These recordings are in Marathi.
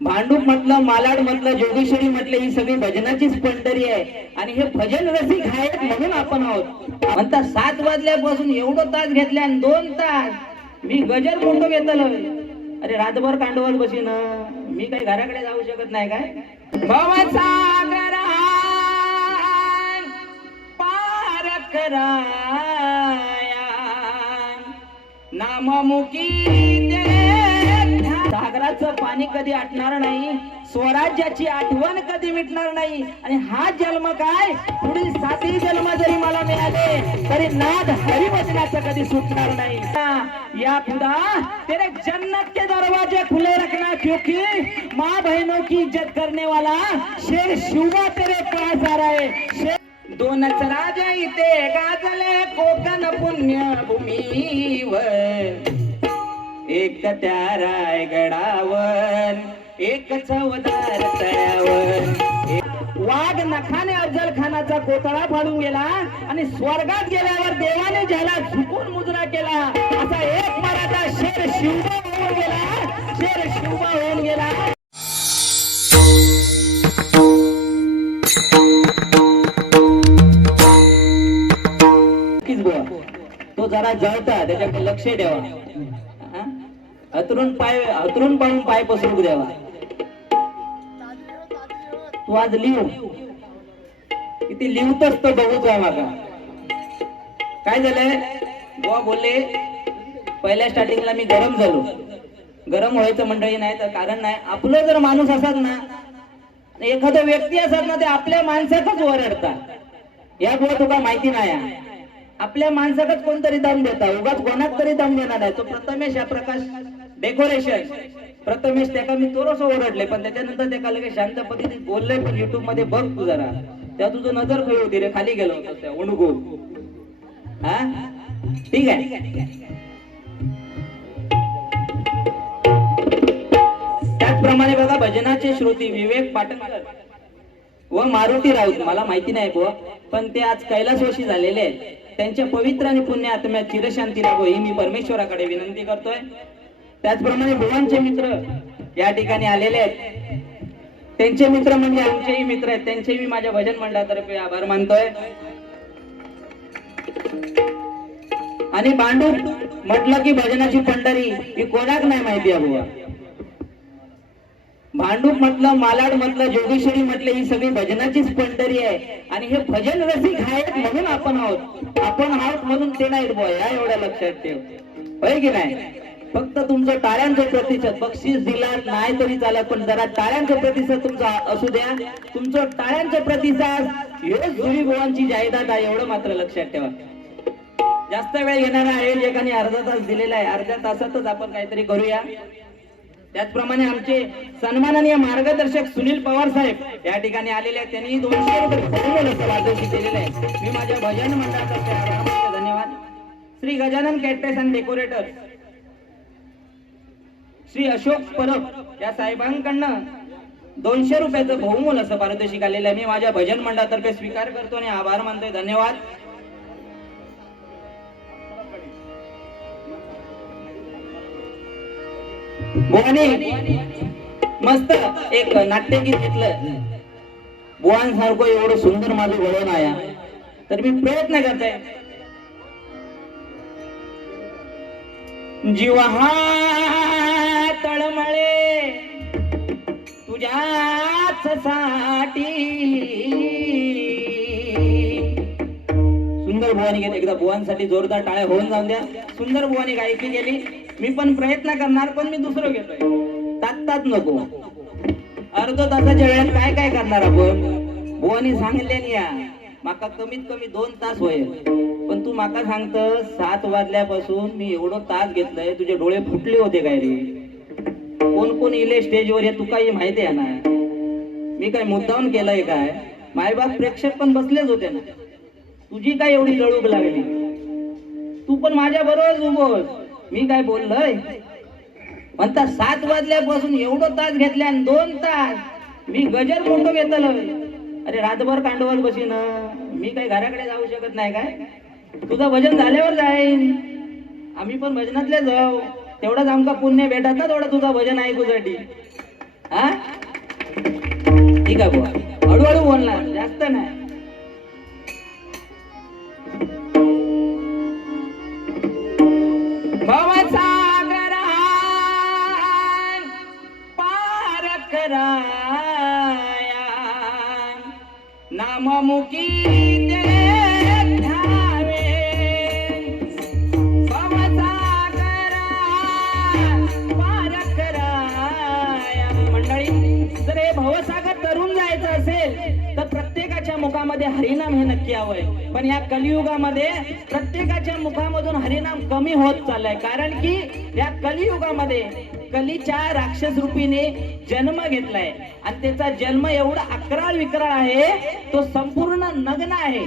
भांडूप म्हटलं मालाड म्हटलं जोगेश्वरी म्हटलं ही सगळी भजनाचीच पंढरी आहे. आणि हे भजन रसिक आहेत म्हणून आपण आहोत. म्हणता सात वाजल्यापासून एवढं तास घेतले आणि दोन तास मी गजर फोटो घेतलं. अरे रातभर कांडवत बसीन. मी काही घराकडे जाऊ शकत नाही काय? भवसागरा पार कराया नाममुखी सागराचं पाणी कधी आटणार नाही स्वराज्याची आठवण कधी मिटणार नाही आणि हा जन्म काय? पुढील सातही जन्म जरी मला मिळाले तरी नाद हरिवचनाचं कधी सुटणार नाही. या खुदा तेरे जन्नत के दरवाजे खुले रखना क्योंकि माँ बहनों की इज्जत करने वाला शेर शिवा तेरे पास आ रहा है। शेर दोनच राजा इथे गाजले कोकण पुण्य भूमीवर एक त्या रायगडावर एक चवदार तळ्यावर. एक- वाघ नखाने अफजल खानाचा कोतळा फाडून गेला आणि स्वर्गात गेल्यावर देवाने ज्याला झुकून मुजरा केला असा एक मराठा शेर शिवबा होऊन गेला शेर शिवबा होऊन गेला. तो जरा जळता त्याच्याकडे लक्ष द्यावा. अतरून पाय अतरून पाहून पाय पसरू द्यावा तू आज लिहू. किती लिवतच तो बघूच आहे माका काय झालंय? बुवा बोलले पहिल्या स्टार्टिंगला मी गरम झालो. गरम व्हायचं मंडळी नाही तर कारण नाही. आपलं जर माणूस असत ना आणि एखादा व्यक्ती असत ना ते आपल्या माणसातच वरडतात या बुवा तुका माहिती नाही आहे. आपल्या माणसाकच कोणतरी दम देता उगाच कोणाच तरी दम देणार आहे. तो प्रथमेश या प्रकाश डेकोरेशन प्रथमेश त्याका मी थोडस ओरडले पण त्याच्यानंतर त्याला लगेच शांत पद्धतीने बोलले पण युट्यूबमध्ये बघ तू जरा. त्या तुझं नजर खरी होती रे खाली गेलो होतो हा? ठीक आहे. त्याचप्रमाणे बघा भजनाचे श्रोती विवेक पाटणकर व मारुती राऊत. मला माहिती नाही बुवा पण ते आज कैलासवशी झालेले आहेत. त्यांच्या पवित्र आणि पुण्य आत्म्यात चिरशांती लाभो ही मी परमेश्वराकडे विनंती करतोय. त्याचप्रमाणे भुवनचे मित्र या ठिकाणी आलेले आहेत. त्यांचे मित्र म्हणजे आमचेही मित्र आहेत. त्यांचेही मी माझ्या भजन मंडळातर्फे आभार मानतोय. आणि बांडू म्हटलं की भजनाची पंढरी ही कोणाक नाही माहिती आहे बुवा? भांडूप म्हटलं मालाड म्हटलं जोगेश्वरी म्हटलं ही सगळी भजनाचीच पंढरी आहे. आणि हे भजन रसिक आहेत म्हणून आपण आहोत. आपण आहोत म्हणून ते नाहीत बुवा या एवढ्या लक्षात ठेव. होय की नाही? फक्त तुमचं टाळ्यांचं प्रतिशत. बक्षीस दिला नाही तरी चालत पण जरा टाळ्यांचं प्रतिशत तुमचा असू द्या. तुमचं टाळ्यांचं प्रतिसाद हेच जुरी गोवांची जाहिरात आहे एवढं मात्र लक्षात ठेवा. जास्त वेळ घेणार आहे एकाने अर्धा तास दिलेला आहे. अर्ध्या तासातच आपण काहीतरी करूया. त्याचप्रमाणे आमचे सन्माननीय मार्गदर्शक सुनील पवार साहेब या ठिकाणी आलेले आहेत. त्यांनी दोनशे रुपये दिलेलं आहे मी माझ्या भजन मंडळातर्फे धन्यवाद. Shri Gajanan caterers and decorators. Shri Ashok Parab या साहेबांकडनं दोनशे रुपयाचं बहुमूल असं पारितोषिक आलेलं आहे. मी माझ्या भजन मंडळातर्फे स्वीकार करतो आणि आभार मानतोय. धन्यवाद. मस्त एक नाट्यगीत घेतलं. बुवांसारखं एवढं सुंदर माझं वळण आया तर मी प्रयत्न करते जीव हा तळमळे तुझ्याच साठी. सुंदर भुवानी घेत एकदा भुवांसाठी जोरदार टाळ्या होऊन जाऊन द्या. सुंदर भुवानी गायकी गेली मी पण प्रयत्न करणार पण मी दुसरं घेतोय. तात नको. अर्ध तासाच्या वेळेत काय काय करणार आपण? भुवानी सांगले या. माका कमीत कमी दोन तास होईल. पण तू माका सांगत सात वाजल्यापासून मी एवढं तास घेतलंय तुझे डोळे फुटले होते काय रे? कोण कोण इले स्टेजवर हे तू काही माहिती आहे ना? मी काय मुद्दाम केलंय काय? मायबाप प्रेक्षक पण बसलेच होते ना. तुझी काय एवढी जळूक लागली? तू पण माझ्या बरोबर उभोस मी काय बोललोय? म्हणता सात वाजल्यापासून एवढं तास घेतले आणि दोन तास मी गजर फोटो घेतलं. अरे रातभर कांडवर बसीन. मी काही घराकडे जाऊ शकत नाही काय? तुझं भजन झाल्यावर जाईन. आम्ही पण भजनातले जाऊ. तेवढंच आमका पुण्य भेटत ना तेवढं तुझं भजन ऐकूसाठी. हा? ठीक आहे बुवा. हळूहळू बोलणार जास्त नाही. भवसागरा पार कराया नाममुखी हरिनाम हवंय पण या कलियुगामध्ये प्रत्येकाच्या मुखामधून हरिनाम कमी होत चाललाय. कारण की या कलियुगामध्ये कलीच्या राक्षस रूपीने जन्म घेतलाय. आणि त्याचा जन्म एवढा अकराळ विकराळ आहे तो संपूर्ण नग्न आहे.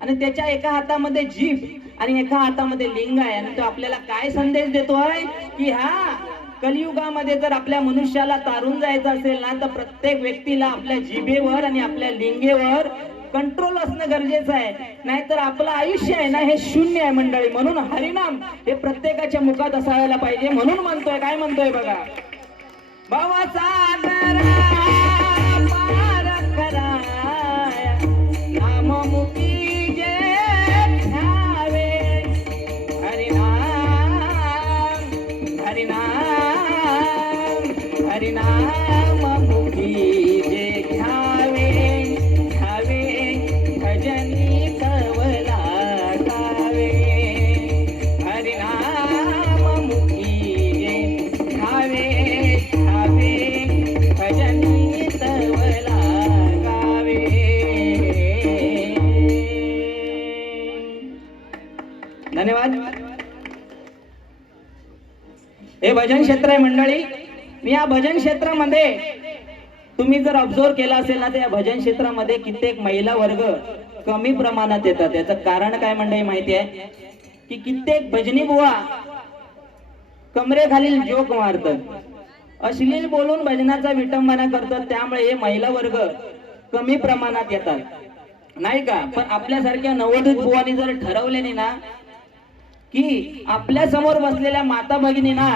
आणि त्याच्या एका हातामध्ये जीभ आणि एका हातामध्ये लिंग आहे. आणि तो आपल्याला काय संदेश देतोय की हा कलियुगामध्ये जर आपल्या मनुष्याला तारून जायचं असेल ना तर प्रत्येक व्यक्तीला आपल्या जिभेवर आणि आपल्या लिंगेवर कंट्रोल असणं गरजेचं आहे. नाहीतर आपलं आयुष्य आहे ना हे शून्य आहे मंडळी. म्हणून हरिनाम हे प्रत्येकाच्या मुखात असायला पाहिजे. म्हणून म्हणतोय काय म्हणतोय बघा? भवसागरा भजन क्षेत्र आहे मंडळी. मी या भजन क्षेत्रामध्ये तुम्ही जर ऑब्झर्व केला असेल ना तर या भजन क्षेत्रामध्ये कित्येक महिला वर्ग कमी प्रमाणात येतात. याचं कारण काय मंडळी माहिती आहे? की कित्येक भजनी बुवा कमरेखालील जोक मारतात. अश्लील बोलून भजनाचा विटंबना करतात. त्यामुळे हे महिला वर्ग कमी प्रमाणात येतात. नाही का? पण आपल्यासारख्या नवोदित बुवानी जर ठरवले ना की आपल्यासमोर बसलेल्या माता भगिनींना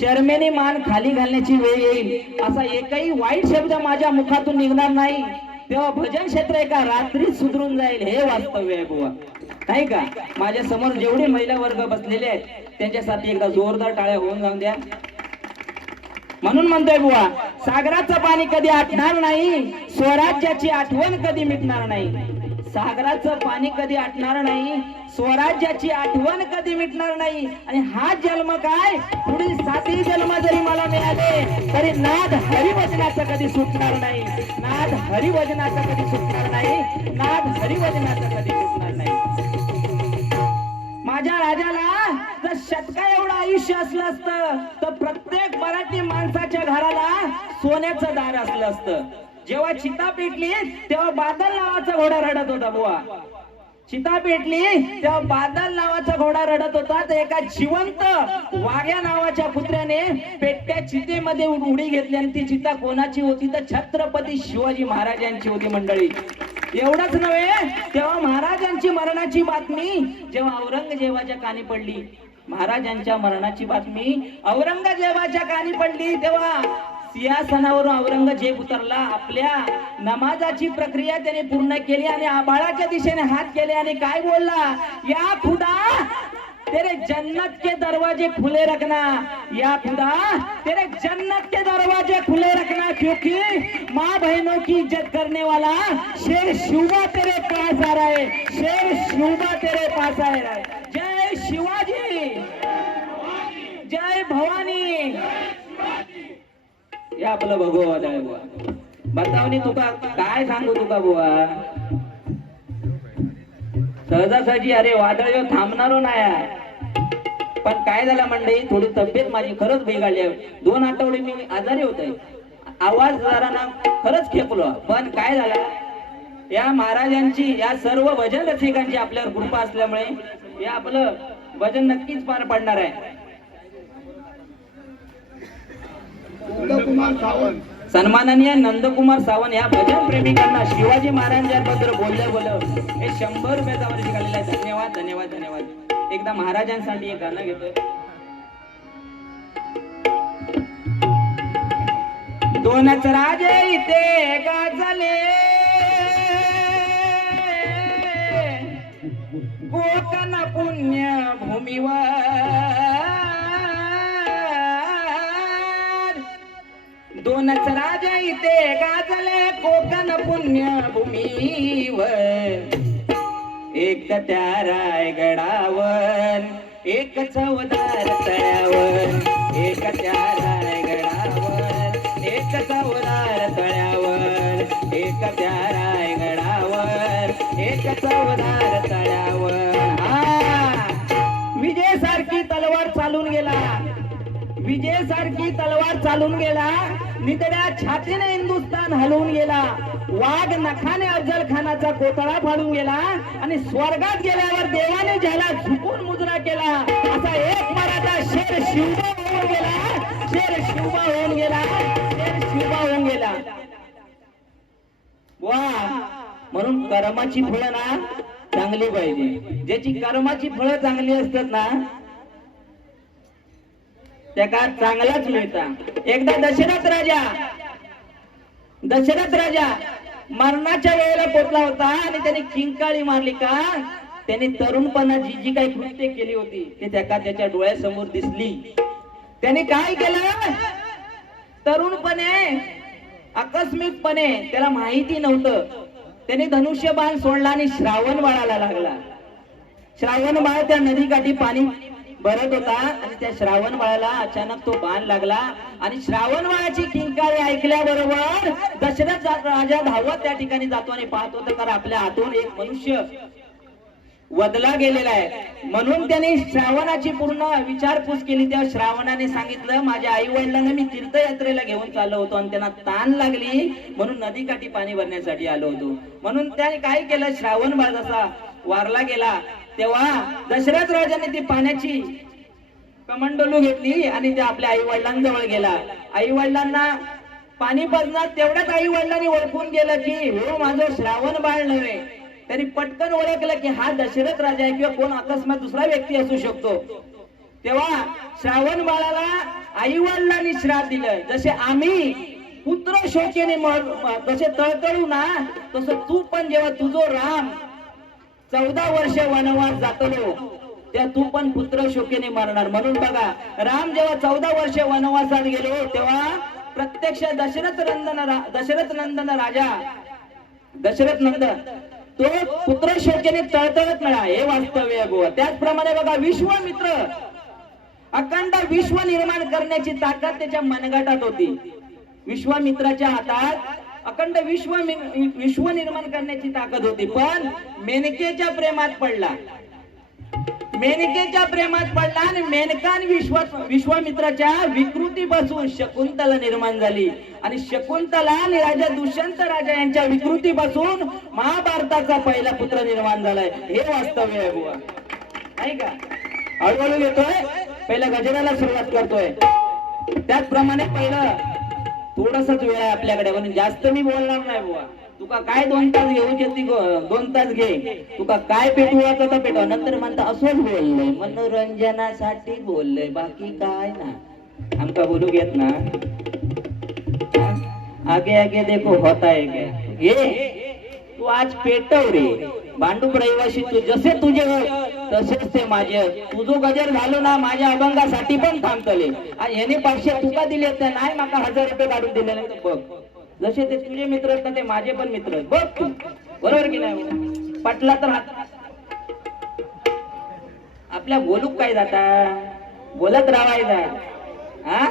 शर्मेने मान खाली घालण्याची वेळ येईल. असा एकही वाईट शब्द माझ्या मुखातून निघणार नाही. तेव्हा भजन क्षेत्र एका रात्री सुधरून जाईल हे वास्तव्य आहे बुवा. नाही का? माझ्यासमोर जेवढे महिला वर्ग बसलेले आहेत त्यांच्यासाठी एकदा जोरदार टाळ्या होऊन जाऊन द्या. म्हणून म्हणतोय बुवा सागराचं पाणी कधी आटणार नाही स्वराज्याची आठवण कधी मिटणार नाही. सागराचं पाणी कधी आटणार नाही स्वराज्याची आठवण कधी मिटणार नाही आणि हा जन्म काय? पुढील सातही जन्म जरी मला मिळाले तरी नाद हरिवचनाचा कधी सुटणार नाही. नाद हरिवजनाचं कधी सुटणार नाही नाद हरिवजनाचं कधी सुटणार नाही. माझ्या राजाला जर शतका एवढं आयुष्य असलं असतं तर प्रत्येक मराठी माणसाच्या घराला सोन्याचं दार असलं असतं. जेव्हा चिता पेटली तेव्हा बादल नावाचा घोडा रडत होता बुवा. चिता पेटली तेव्हा बादल नावाचा घोडा रडत होता तर एका जिवंत वाघ्या नावाच्या कुत्र्याने पेटत्या चितेमध्ये उडी घेतली आणि ती चिता कोणाची होती? तर छत्रपती शिवाजी महाराजांची होती मंडळी. एवढंच नव्हे तेव्हा महाराजांची मरणाची बातमी जेव्हा औरंगजेबाच्या कानी पडली. महाराजांच्या मरणाची बातमी औरंगजेबाच्या कानी पडली तेव्हा सिंहासनावरून औरंगजेब उतरला. आपल्या नमाजाची प्रक्रिया त्याने पूर्ण केली आणि आबाळाच्या दिशेने हात केले आणि काय बोलला? या खुदा तेरे जन्नत के दरवाजे खुले रखना. या खुदा तेरे जन्नत के दरवाजे खुले रखना क्योंकि माँ बहनों की इज्जत करने वाला शेर शिवा तेरे पास आ रहा है। शेर शिवा तेरे पास आ रहा है। जय शिवाजी। जय भवानी। आपलं भगवत आहे बुवा. बतावणी तुका काय सांगू तुका बुवा? सहजासहजी अरे वादळ येऊन थांबणारो नाही आहे. पण काय झालं मंडळी थोडी तब्येत माझी खरंच बिघडली आहे. दोन आठवडे मी आजारी होते आवाज जरा ना खरंच खेपलो. पण काय झालं? या महाराजांची या सर्व भजन रसिकांची आपल्यावर कृपा असल्यामुळे हे आपलं भजन नक्कीच पार पडणार आहे. नंदकुमार सावंत. सन्माननीय नंदकुमार सावंत या भजन प्रेमिकांना शिवाजी महाराजांबद्दल बोलल्या बोलव हे शंभर रुपयाचा वर्ष काढलेला आहे. धन्यवाद धन्यवाद धन्यवाद. एकदा महाराजांसाठी एक गाणं घेतोय. दोनच राजे इथे गाजले. कोकण पुण्य भूमीवर दोनच राजा इथे गाजले कोकण पुण्य भूमीवर एक त्या रायगडावर एक चवदार तळ्यावर. एक त्या रायगडावर एक चवदार तळ्यावर. एक त्या रायगडावर एक चवदार तळ्यावर. हा! विजय सारखी तलवार चालून गेला. विजय सारखी तलवार चालून गेला. नितड्या छातीने हिंदुस्थान हलवून गेला. वाघ नखाने अफजल खानाचा कोतळा फाडून गेला आणि स्वर्गात गेल्यावर देवाने ज्याला झुकून मुजरा केला असा एक मराठा शेर शिवबा होऊन गेला. शेर शिवबा होऊन गेला. शेर शिवबा होऊन गेला. वा म्हणून कर्माची फळं ना चांगली पाहिजे. ज्याची कर्माची फळं चांगली असतात ना त्या चांगलाच मिळता. एकदा दशरथ राजा दशरथ राजा मरणाच्या वेळेला पोचला होता आणि त्याने किंकाळी मारली का? त्याने तरुणपणा जी जी काही कृत्य केली होती ते त्याका त्याच्या डोळ्यासमोर दिसली. त्याने काय केलं? तरुणपणे आकस्मिकपणे त्याला माहिती नव्हतं. त्याने धनुष्यबाण सोडला आणि श्रावण बाळाला लागला. श्रावण बाळ त्या नदीकाठी पाणी भरत होता आणि त्या श्रावण बाळाला अचानक तो बाण लागला. आणि श्रावण बाळाची किंकाळी ऐकल्याबरोबर दशरथ राजा धावत त्या ठिकाणी जातो आणि पाहतो तर कारण आपल्या हातून एक मनुष्य वदला गेलेला आहे. म्हणून त्याने श्रावणाची पूर्ण विचारपूस केली. त्या श्रावणाने सांगितलं माझ्या आई वडिलांना मी तीर्थयात्रेला घेऊन चाललो होतो आणि त्यांना ताण लागली. म्हणून नदीकाठी पाणी भरण्यासाठी आलो होतो. म्हणून त्याने काय केलं? श्रावण बाळ जसा वारला गेला तेव्हा दशरथ राजाने ती पाण्याची कमंडलू घेतली आणि ते आपल्या आई वडिलांजवळ गेला. आई वडिलांना पाणी पाजणार तेवढ्याच आई वडिलांनी ओळखून गेलं की हो माझं श्रावण बाळ नव्हे. तरी पटकन ओळखलं की हा दशरथ राजा आहे किंवा कोण अकस्मात दुसरा व्यक्ती असू शकतो. तेव्हा श्रावण बाळाला आई वडिलांनी श्राप दिलं. जसे आम्ही पुत्र शोकेने जसे तळतळू ना तसं तू पण जेव्हा तुझो राम चौदा वर्ष वनवास जातलो. त्या तू पण पुत्र शोकेने मरणार. म्हणून बघा राम जेव्हा चौदा वर्ष वनवासात गेलो तेव्हा प्रत्यक्ष दशरथ नंदन दशरथ नंदन राजा दशरथ नंदन तो पुत्र शोकेने तळतळत मिळा. हे वास्तव्य आहे त्याचप्रमाणे बघा विश्वामित्र अखंड विश्व निर्माण करण्याची ताकद त्याच्या मनगटात होती. विश्वामित्राच्या हातात अखंड विश्व विश्व निर्माण करण्याची ताकद होती. पण मेनकेच्या प्रेमात पडला. मेनकेच्या प्रेमात पडला आणि मेनकान विश्व विश्वामित्राच्या विकृतीपासून शकुंतला निर्माण झाली. आणि शकुंतला आणि राजा दुष्यंत राजा यांच्या विकृती बसून महाभारताचा पहिला पुत्र निर्माण झालाय. हे वास्तव्य आहे बुवा. नाही का? हळूहळू घेतोय पहिल्या गजराला सुरुवात करतोय. त्याचप्रमाणे पहिलं थोडसच वेळ आहे आपल्याकडे म्हणून जास्त मी बोलणार नाही बुवा. तुका काय दोन तास घेऊ शकते दोन तास घे. तुका काय पेटवायचं तर पेटवा नंतर म्हणता असंच बोललंय. मनोरंजनासाठी बोललंय बाकी काय ना. आमका बोलू घेत ना. आगे आगे देखो होता है क्या? ये तू आज पेटव रे. भांडूप रहिवाशी तू जसे तुझे तसेच ते माझे तुझो गजर झालो ना माझ्या अभंगासाठी पण थांबतले. आणि याने पाचशे तुका दिले तर नाही माका हजार रुपये काढून दिले नाही. तर बघ जसे ते तुझे मित्र आहेत ना ते माझे पण मित्र आहेत. बघ तू बरोबर की नाही? पटला तर हात. आपल्या बोलूक काय जाता? बोलत राहायचा. हा?